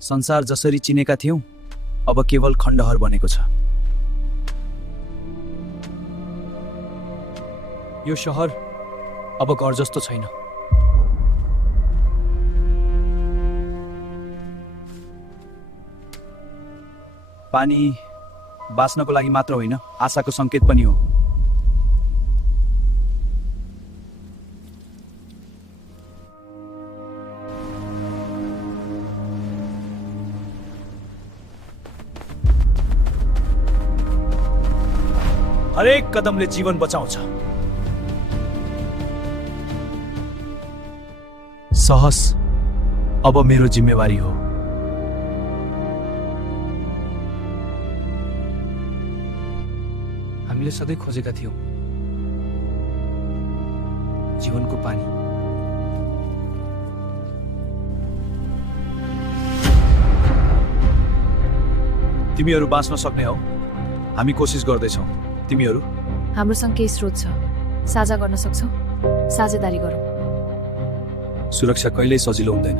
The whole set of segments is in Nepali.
संसार जसरी चिनेका थियौं अब केवल खण्डहर बनेको छ। यो शहर अब घर जस्तो छैन। पानी बाँच्नको लागि मात्र होइन, आशाको संकेत पनि हो। हरेक कदमले जीवन बचाउँछ। साहस अब मेरो जिम्मेवारी हो। हामीले सधैँ खोजेका थियौं जीवनको पानी। तिमीहरू बाँच्न सक्ने हौ, हामी कोसिस गर्दैछौँ। तिमीहरू? हाम्रोसँग केही स्रोत छ, साझा गर्न सक्छौ? साझेदारी गरौँ। सुरक्षा कहिल्यै सजिलो हुँदैन।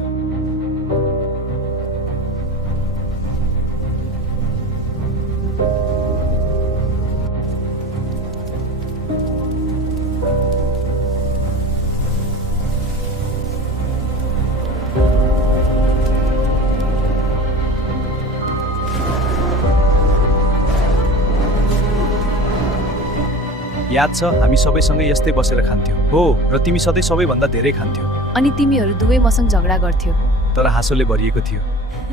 याद छ हामी सबैसँगै यस्तै बसेर खान्थ्यौ। हो, र तिमी सधैँ सबैभन्दा धेरै खान्थ्यौ। अनि तिमीहरू दुवै मसँग झगडा गर्थ्यौ। तर हाँसोले भरिएको थियो।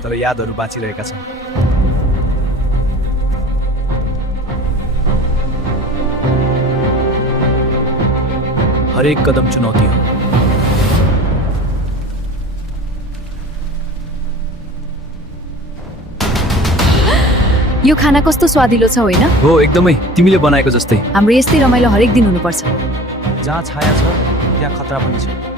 तर यादहरू बाँचिरहेका छन्। हरेक कदम चुनौती हो। यो खाना कस्तो स्वादिलो छ होइन? हो, एकदमै तिमीले बनाएको जस्तै। हाम्रो यस्तै रमाइलो हरेक दिन हुनुपर्छ। जहाँ छाया छ त्यहाँ खतरा पनि छ।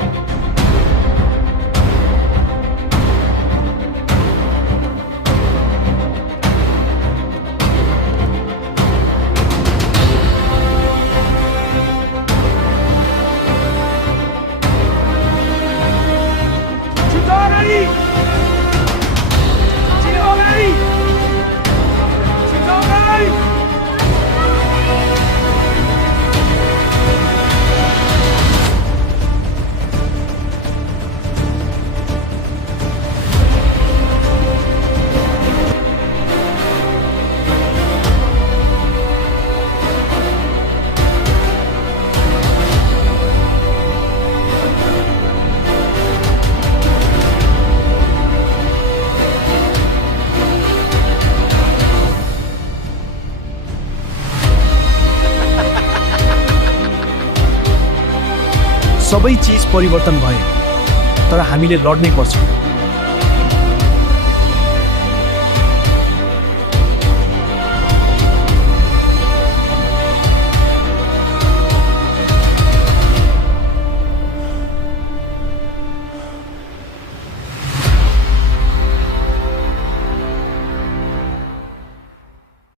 सबै चिज परिवर्तन भए, तर हामीले लड्नै पर्छ।